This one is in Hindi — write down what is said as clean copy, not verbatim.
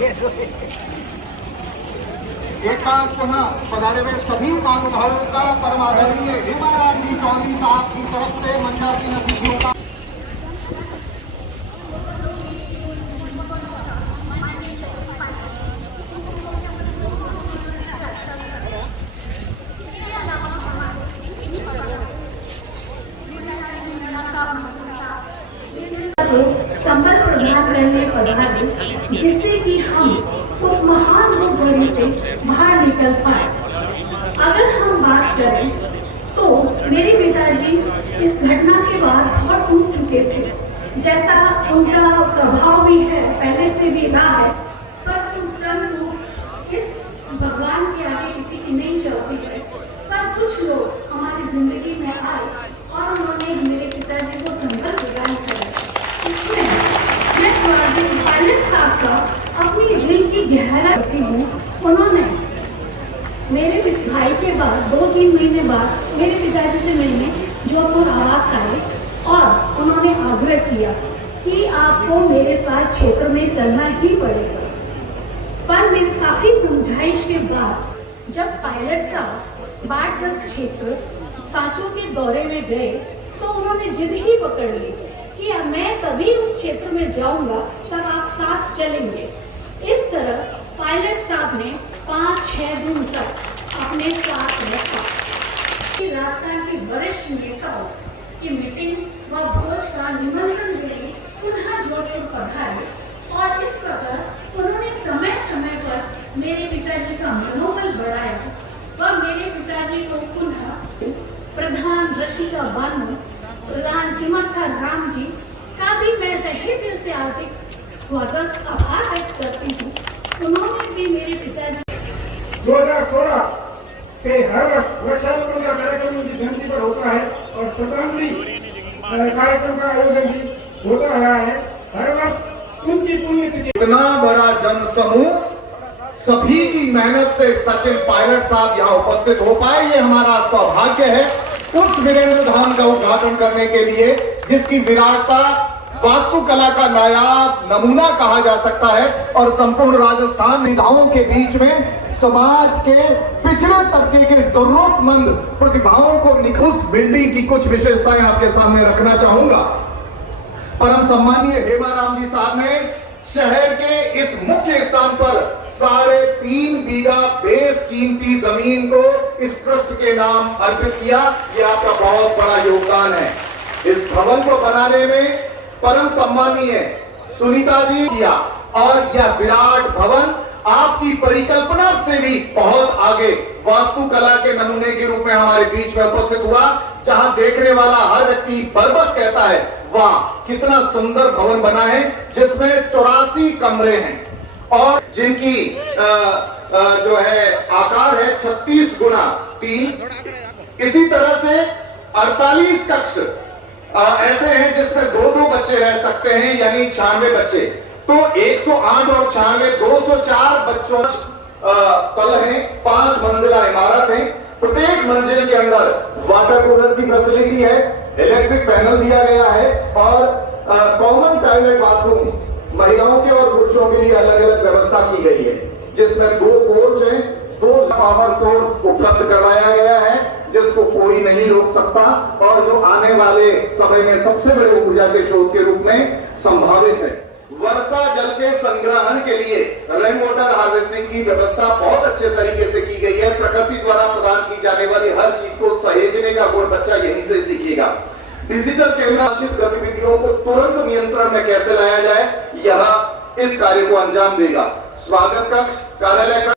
एकांत पुनः पधारे हुए सभी महानुभावों का परमादरणीय हेमाराम जी चौधरी साहब की तरफ से मंचासीन अतिथियों का संबल प्रदान करने पधारे, जिससे कि हम उस महान रोग से बाहर निकल पाए। अगर हम बात करें तो मेरे पिताजी इस घटना के बाद बहुत टूट चुके थे, जैसा उनका स्वभाव भी है, पहले से भी रहा है, परंतु इस भगवान के आगे किसी की नहीं चलती है। पर कुछ लोग हमारी जिंदगी में आए और उन्होंने मेरे पिताजी को संबल प्रदान किया। मैं पायलट साहब का अपनी दिल की गहरा करती हूँ। उन्होंने मेरे भाई के बाद 2-3 महीने बाद मेरे पिताजी से मिलने जोधपुर आवास आए और उन्होंने आग्रह किया कि आपको मेरे साथ क्षेत्र में चलना ही पड़ेगा। पर मैं काफी समझाइश के बाद जब पायलट साहब बाढ़ग्रस्त क्षेत्र सांचों के दौरे में गए तो उन्होंने जिद ही पकड़ ली कि मैं तभी उस क्षेत्र में जाऊंगा तब आप साथ चलेंगे। इस तरह पायलट साहब ने 5-6 दिन तक अपने साथ रखा। राजस्थान के वरिष्ठ नेताओं की मीटिंग व भोज का निमंत्रण देने पुनः जोधपुर पधारे और इस प्रकार उन्होंने समय समय पर मेरे पिताजी का मनोबल बढ़ाया व मेरे पिताजी को पुनः प्रधान ऋषिका बानु, प्रधान सिमरथा राम जी का भी मैं तहे दिल से हार्दिक स्वागत आभार व्यक्त करती हूँ। उन्होंने भी मेरे पिताजी 2016 से हर वर्ष वृक्षारोपण का कार्यक्रम उनकी जयंती पर होता है और श्रद्धांजलि कार्यक्रम का आयोजन भी होता रहा है। हर वर्ष उनकी पुण्यतिथि। इतना बड़ा जन समूह सभी की मेहनत से सचिन पायलट साहब यहाँ उपस्थित हो पाए, ये हमारा सौभाग्य है। उस वीरेंद्र धाम का उद्घाटन करने के लिए जिसकी विराटता वास्तुकला का नायाब नमूना कहा जा सकता है और संपूर्ण राजस्थान निधाओं के बीच में समाज के पिछड़े तबके के जरूरतमंद प्रतिभाओं को उस बिल्डिंग की कुछ विशेषताएं आपके सामने रखना चाहूंगा। परम सम्मानीय हेमाराम जी साहब ने शहर के इस मुख्य स्थान पर 3.5 बीघा बेशकीमती जमीन को इस ट्रस्ट के नाम अर्पित किया। यह आपका बहुत बड़ा योगदान है। इस भवन को बनाने में परम सम्मानीय सुनीता जी किया और यह विराट भवन आपकी परिकल्पना से भी बहुत आगे वास्तुकला के नमूने के रूप में हमारे बीच में उपस्थित हुआ, जहां देखने वाला हर व्यक्ति बरबस कहता है वाह कितना सुंदर भवन बना है, जिसमें 84 कमरे हैं और जिनकी जो है आकार है 36 गुना 3। इसी तरह से 48 कक्ष ऐसे हैं जिसमें 2-2 बच्चे रह सकते हैं, यानी 96 बच्चे। तो 108 और 96 204 बच्चों तल है। 5 मंजिला इमारत है। प्रत्येक मंजिल के अंदर वाटर कूलर की फैसिलिटी है, इलेक्ट्रिक पैनल दिया गया है और कॉमन टॉयलेट बाथरूम महिलाओं के और पुरुषों के लिए अलग अलग व्यवस्था की गई है, जिसमें 2 कोच हैं, 2 पावर सोर्स उपलब्ध करवाया गया है जिसको कोई नहीं रोक सकता और जो आने वाले समय में सबसे बड़े ऊर्जा के स्रोत के रूप में संभावित है। वर्षा जल के संग्रहण के लिए रेन वाटर हार्वेस्टिंग की व्यवस्था बहुत अच्छे तरीके से की गई है। प्रकृति द्वारा प्रदान की जाने वाली हर चीज को सहेजने का गुण बच्चा यहीं से सीखेगा। डिजिटल कैमरा गतिविधियों को तुरंत नियंत्रण में कैसे लाया जाए, यह इस कार्य को अंजाम देगा। स्वागत कक्ष, कार्यालय